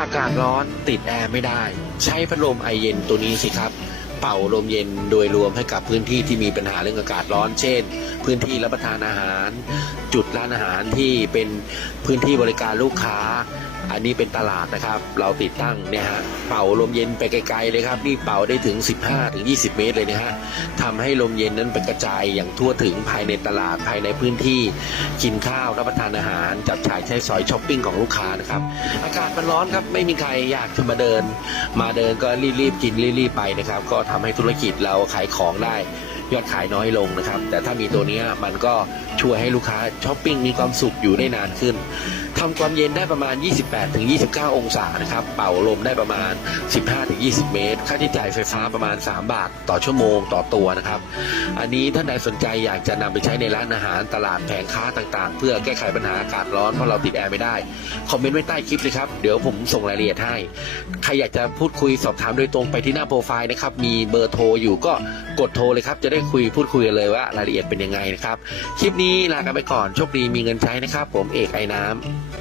อากาศร้อนติดแอร์ไม่ได้ ใช้พัดลมไอเย็นตัวนี้สิครับ เป่าลมเย็นโดยรวมให้กับพื้นที่ที่มีปัญหาเรื่องอากาศร้อน เช่น พื้นที่รับประทานอาหาร จุดร้านอาหารที่เป็นพื้นที่บริการลูกค้า อันนี้เป็นตลาดนะครับ เราติดตั้งเนี่ยฮะเป่าลมเย็นไปไกลๆเลยครับนี่เป่าได้ถึง 15-20 เมตรเลยนะฮะทำให้ลมเย็นนั้นไปกระจายอย่างทั่วถึงภายในตลาดภายในพื้นที่กินข้าวรับประทานอาหาร จับจ่ายใช้สอยช้อปปิ้งของลูกค้านะครับอากาศมันร้อนครับไม่มีใครอยากจะมาเดิน มาเดินก็รีบๆกินรีบๆไปนะครับก็ทำให้ธุรกิจเราขายของได้ ยอดขายน้อยลงนะครับ แต่ถ้ามีตัวนี้มันก็ช่วยให้ลูกค้าช้อปปิ้งมีความสุขอยู่ได้นานขึ้น ทำความเย็นได้ประมาณ 28-29 องศานะครับ เป่าลมได้ประมาณ 15-20 เมตร ค่าใช้จ่ายไฟฟ้าประมาณ 3 บาทต่อชั่วโมงต่อตัวนะครับ อันนี้ท่านใดสนใจอยากจะนำไปใช้ในร้านอาหารตลาดแผงค้าต่างๆ เพื่อแก้ไขปัญหาอากาศร้อนเพราะเราติดแอร์ไม่ได้ คอมเมนต์ไว้ใต้คลิปเลยครับ เดี๋ยวผมส่งรายละเอียดให้ ใครอยากจะพูดคุยสอบถามโดยตรงไปที่หน้าโปรไฟล์นะครับ มีเบอร์โทรอยู่ก็กดโทรเลยครับ จะได้คุยพูดคุยกันเลยว่ารายละเอียดเป็นยังไงนะครับ คลิปนี้ลากันไปก่อน โชคดีมีเงินใช้นะครับ ผมเอกไอ้น้ำ